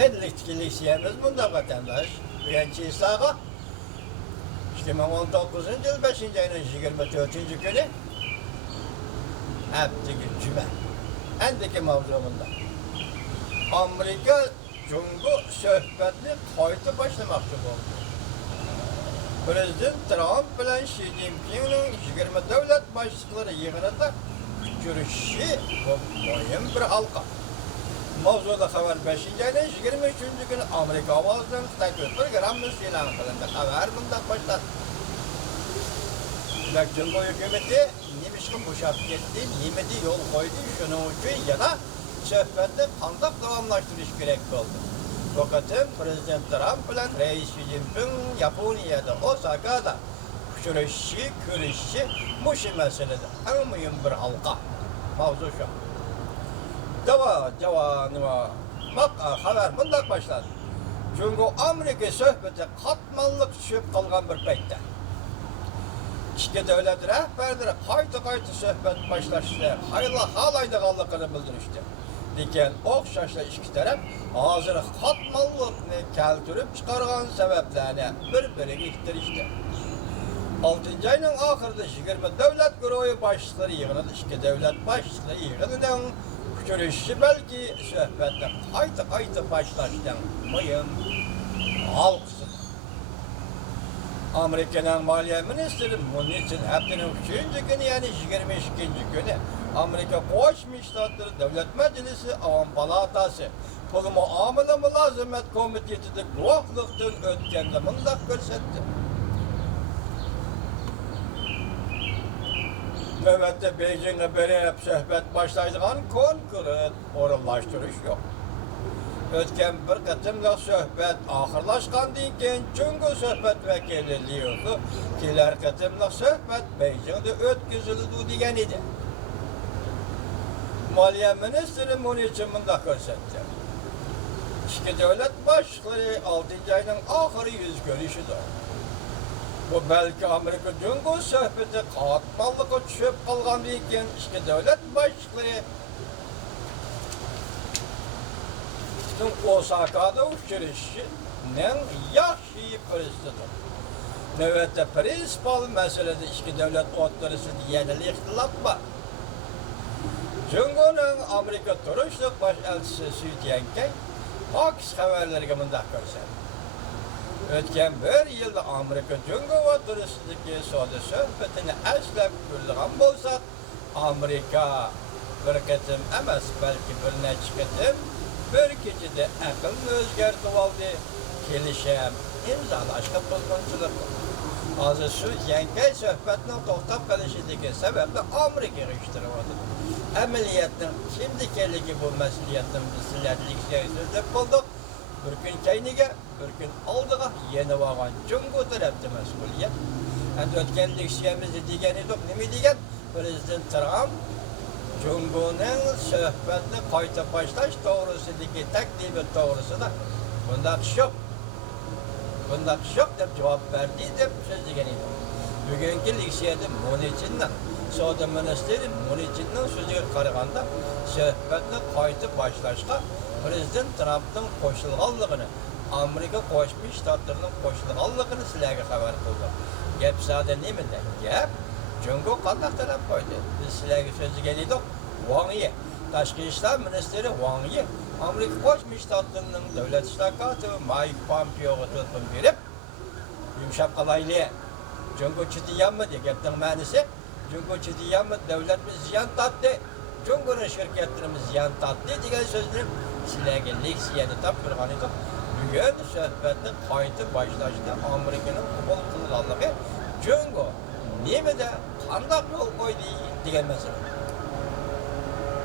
Elliklik siyemiz bunda vatandaş. Birinci İsa'ga 2019 yıl 5. ayının 24. günü Heptiki cüme. Endiki mavzumunda. Amerika Cumhur söhbetini kayıtı başlamakta oldu. Prezident Trump bilen Xi Jinping'in 20 devlet başlıkları yığınında görüşü bu mühim bir halka. Mavzuda haber 5. ayının 23. günü Amerika avazından Xitay programı ilan kılındı. Haber bundan başladı. Cumhur hükümeti nimişkin boşap gitti, nimedi yol koydu, şunun için ya da söhbette kandak devamlaştırış gerek oldu. Fakat Prezident Trump ile Reis Xi Jinping Japonya'da, Osaka'da görüşü bu meselede en mühim bir halka. Mavzu şu. Bak haber bundan başladı. Çünkü Amerika söhbeti katmanlık düşüp kalgan bir peytte. İki devlet rehberleri kaytı söhbet başlaştı. Halayda kaldıklarını bildirişti. Diken okşaşla iki taraf hazır katmanlıkını keltürüp çıkargan sebeplerini birbirine ihtirişti. 6. ayının ahırda 20 devlet grubu başlıkları yığınıdı. İki devlet başlıkları yığınıdan görüşü belki söhbette kaytı başlaştı. Mühim halksı. Amerika'nın Maliye Ministeri bunun için haftanın 3. günü yani 22. günü Amerika Koşmuş Ştatları Devlet Meclisi Avam Palatası Pulu Muamele Mülazimet Komitesi'de guahlıktan ötkenli mındak görsetti. Növbette Beijing'e berep söhbet başlaydıgan konkret orunlaştırış yok. Ötken bir kıtımla söhbet ahırlaşkan deyken çünkü söhbet vekilliyordu. Kiler kıtımla söhbet Beijing'de ötküzüldü diyen idi. Maliye Ministeri bunun için bunda görsetti. İki devlet başlıkları 6. ayının ahırı yüz görüşüdür. Bu belki Amerika Cumhur söhbeti katmanlık düşüp kalgan deyken iki devlet başlıkları Osaka'da uçuruşunun yaxşı pürüzdüdür. Növbette prinsipal meselede iki devlet otorisi yenili ihtilaf var. Cumhur'un Amerika turuşluk baş elçisi Sütyenken aks haberlerine mındak görsen. Ötken bir yılda Amerika Cumhur otorisindeki soda söhbetini eslep kürlüğün bolsa Amerika bir kıtım emas belki bir neçik kıtım bir gecede akılını özgertip aldı, kelişem, imzalaşkı bulgunculuk. Azı şu yengey söhbetinin tohtap kalışıdaki sebeple Amerika rüştürüyordu. Emeliyetin kimdikeligi bu mesuliyetin bizlerlik sözde bulduk. Bir gün keynige, bir gün aldığa yeni vagan Cumhur tarafı mesuliyet. Ötkenlik siyemizi diyen idik, nemi diyen? Prezident Trump Cumhur'un söhbetini kayta başlaş doğrusundaki teklifi doğrusu da bunda şok deyip cevap verdi deyip söz diyeniydi. Bugünkü liksiyede Muniçin'den, Soda Ministeri Muniçin'den sözüge karaganda söhbetini kayta başlaşka Prezident Trump'ın koşulğanlığını, Amerika Koşmuş Ştatlarının koşulğanlığını sizlerge haber kıldı. Gep sade neminde? Gep Cumhur kandak taraf koydu. Biz sizlerge söz diyeniydik. Wang Yi, Taşkı İşler Ministeri Wang Yi, Amerika Koşmuş Ştatlarının devlet iştakatı Mike Pompeo'ya tutun verip yumuşak kalaylı Cumhur çidiyanmadı. Gepten manisi Cumhur çidiyanmadı. Devletimiz ziyan tattı. Cumhur'un şirketlerimiz ziyan tattı diyen sözlerim sizlerge leksiyeni tapkırganıydı. Bugün söhbette kayıtı başlaştı. Amerika'nın kubul kılganlığı Cumhur nimede kandak yol koydu diyen mesele.